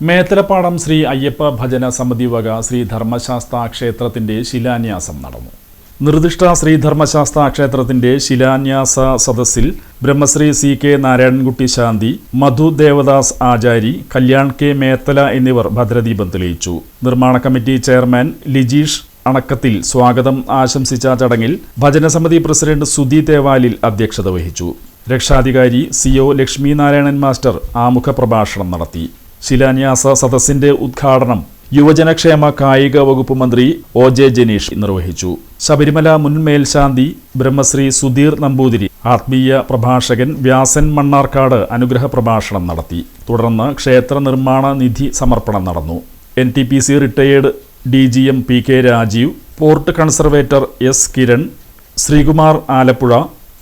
മേത്തലപ്പാടം ശ്രീ അയ്യപ്പ ഭജന സമിതി വക ശ്രീ ധർമ്മശാസ്ത്ര ക്ഷേത്രത്തിന്റെ ശിലാന്യാസം നടന്നു. നിർദ്ദിഷ്ട ശ്രീ ധർമ്മശാസ്ത്ര ക്ഷേത്രത്തിന്റെ ശിലാന്യാസ സദസ്സിൽ ബ്രഹ്മശ്രീ CK നാരായണൻകുട്ടി ശാന്തി, മധു ദേവദാസ് ആചാരി, കല്യാൺ K മേത്തല എന്നിവർ ഭദ്രദീപം തെളിയിച്ചു. നിർമ്മാണ കമ്മിറ്റി ചെയർമാൻ ലിജീഷ് അണക്കത്തിൽ സ്വാഗതം ആശംസിച്ച ചടങ്ങിൽ ഭജനസമിതി പ്രസിഡന്റ് സുധി തേവാലിൽ അധ്യക്ഷത വഹിച്ചു. രക്ഷാധികാരി CO ലക്ഷ്മി നാരായണൻ മാസ്റ്റർ ആമുഖ പ്രഭാഷണം നടത്തി. ശിലാന്യാസ സദസ്സിന്റെ ഉദ്ഘാടനം യുവജനക്ഷേമ കായിക വകുപ്പ് മന്ത്രി OJ ജനീഷ് നിർവഹിച്ചു. ശബരിമല മുൻ മേൽശാന്തി ബ്രഹ്മശ്രീ സുധീർ നമ്പൂതിരി ആത്മീയ പ്രഭാഷകൻ വ്യാസൻ മണ്ണാർക്കാട് അനുഗ്രഹ പ്രഭാഷണം നടത്തി. തുടർന്ന് ക്ഷേത്ര നിർമ്മാണ നിധി സമർപ്പണം നടന്നു. NTPC retired DGM PK Rajeev, port conservator S Kiran, Sreekumar Alappuzha,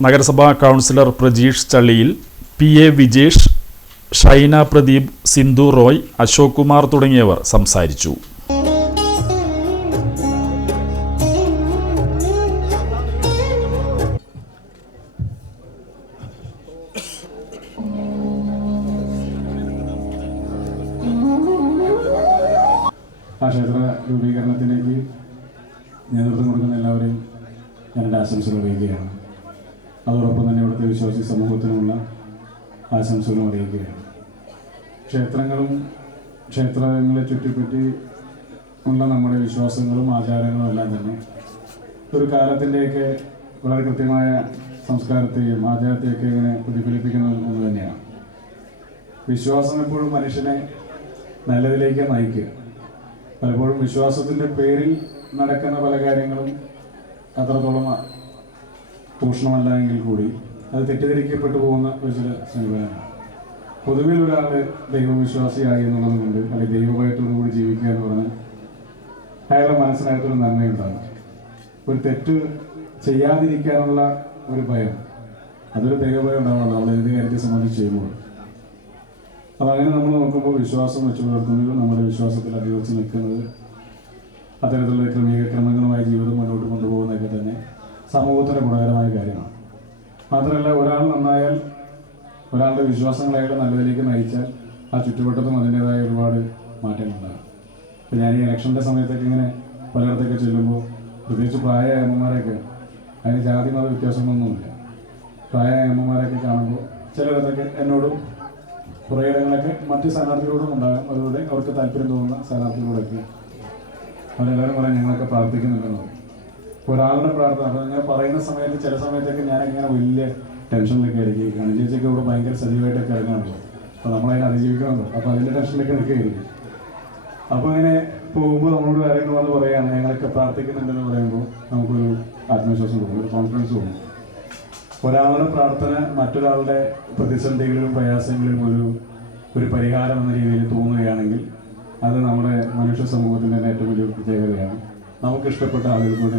നഗരസഭാ കൗൺസിലർ പ്രജീഷ് ചള്ളിയിൽ, PA വിജേഷ്, ഷൈന പ്രദീപ്, സിന്ധു റോയ്, അശോക് കുമാർ തുടങ്ങിയവർ സംസാരിച്ചു. ആ ക്ഷേത്ര രൂപീകരണത്തിലേക്ക് നേതൃത്വം കൊടുക്കുന്ന എല്ലാവരെയും ഞാൻ എൻ്റെ ആശംസകൾ അറിയിക്കുകയാണ്. അതോടൊപ്പം തന്നെ ഇവിടുത്തെ വിശ്വാസി സമൂഹത്തിനുമുള്ള ആശംസകളും അറിയിക്കുകയാണ്. ക്ഷേത്രങ്ങളും ക്ഷേത്രങ്ങളെ ചുറ്റിപ്പറ്റി ഉള്ള നമ്മുടെ വിശ്വാസങ്ങളും ആചാരങ്ങളും എല്ലാം തന്നെ ഒരു കാലത്തിൻ്റെയൊക്കെ വളരെ കൃത്യമായ സംസ്കാരത്തെയും ആചാരത്തെയൊക്കെ ഇങ്ങനെ പ്രതിഫലിപ്പിക്കുന്ന ഒന്ന് തന്നെയാണ്. വിശ്വാസം എപ്പോഴും മനുഷ്യനെ നല്ലതിലേക്ക് നയിക്കുക. പലപ്പോഴും വിശ്വാസത്തിൻ്റെ പേരിൽ നടക്കുന്ന പല കാര്യങ്ങളും അത്രത്തോളം പൂഷണമല്ല എങ്കിൽ കൂടി അത് തെറ്റിദ്ധരിക്കപ്പെട്ടു പോകുന്ന ഒരു ചില സമീപനമാണ്. പൊതുവിൽ ഒരാൾ ദൈവവിശ്വാസിയായി എന്നുള്ളത് കൊണ്ട് അല്ലെങ്കിൽ ദൈവഭയത്തോടുകൂടി ജീവിക്കുക എന്ന് പറഞ്ഞാൽ അയാളുടെ മനസ്സിനകത്തൊരു നന്മയുണ്ടാകും. ഒരു തെറ്റ് ചെയ്യാതിരിക്കാനുള്ള ഒരു ഭയം, അതൊരു ദൈവഭയം ഉണ്ടാവുമല്ലോ നമ്മൾ ഏത് കാര്യത്തെ സംബന്ധിച്ച് ചെയ്യുമ്പോൾ. അതങ്ങനെ നമ്മൾ നോക്കുമ്പോൾ വിശ്വാസം വെച്ച് പുലർത്തുന്നത്, നമ്മുടെ വിശ്വാസത്തിൽ അടിയുറച്ച് നിൽക്കുന്നത്, അത്തരത്തിലുള്ള ക്രമങ്ങളുമായി ജീവിതം മുന്നോട്ട് കൊണ്ടുപോകുന്നതൊക്കെ തന്നെ സമൂഹത്തിന് ഗുണകരമായ കാര്യമാണ്. മാത്രമല്ല, ഒരാൾ നന്നായാൽ, ഒരാളുടെ വിശ്വാസങ്ങൾ അയാളെ നല്ലതിലേക്ക് നയിച്ചാൽ ആ ചുറ്റുവട്ടത്തും അതിൻ്റെതായ ഒരുപാട് മാറ്റങ്ങളുണ്ടാകും. ഇപ്പം ഞാൻ ഈ ഇലക്ഷൻ്റെ സമയത്തൊക്കെ ഇങ്ങനെ പലയിടത്തൊക്കെ ചെല്ലുമ്പോൾ, പ്രത്യേകിച്ച് പ്രായമായ അമ്മമാരെയൊക്കെ, അതിന് ജാതി മത വ്യത്യാസങ്ങളൊന്നുമില്ല, പ്രായമായ അമ്മമാരെയൊക്കെ കാണുമ്പോൾ ചിലയിടത്തൊക്കെ എന്നോടും കുറേ ഇടങ്ങളൊക്കെ മറ്റ് സ്ഥാനാർത്ഥികളോടും ഉണ്ടാകാം. അതുകൊണ്ട് അവർക്ക് താല്പര്യം തോന്നുന്ന സ്ഥാനാർത്ഥികളോടൊക്കെ അവരെല്ലാവരും പറയാൻ ഞങ്ങളൊക്കെ പ്രാർത്ഥിക്കുന്നുണ്ടെന്ന് പറയും. ഒരാളുടെ പ്രാർത്ഥന അപ്പോൾ അങ്ങനെ പറയുന്ന സമയത്ത് ചില സമയത്തൊക്കെ ഞാനിങ്ങനെ വലിയ ടെൻഷനിലൊക്കെ ആയിരിക്കും. ചേച്ചിയൊക്കെ ഇവിടെ ഭയങ്കര സജീവമായിട്ടൊക്കെ ഇറങ്ങാണല്ലോ, അപ്പോൾ നമ്മളതിനെ അതിജീവിക്കണമല്ലോ, അപ്പോൾ അതിൻ്റെ ടെൻഷനിലൊക്കെ നിൽക്കുകയായിരിക്കും. അപ്പോൾ അങ്ങനെ പോകുമ്പോൾ നമ്മളോട് കാര്യങ്ങൾ വന്ന് പറയുകയാണ് ഞങ്ങളൊക്കെ പ്രാർത്ഥിക്കുന്നുണ്ടെന്ന് പറയുമ്പോൾ നമുക്കൊരു ആത്മവിശ്വാസം തോന്നും, ഒരു കോൺഫിഡൻസ് തോന്നും. ഒരാളുടെ പ്രാർത്ഥന മറ്റൊരാളുടെ പ്രതിസന്ധികളിലും പ്രയാസങ്ങളിലും ഒരു പരിഹാരം എന്ന രീതിയിൽ തോന്നുകയാണെങ്കിൽ അത് നമ്മുടെ മനുഷ്യ സമൂഹത്തിൻ്റെ ഏറ്റവും വലിയ പ്രത്യേകതയാണ്. നമുക്കിഷ്ടപ്പെട്ട ആളുകൾ കൂടി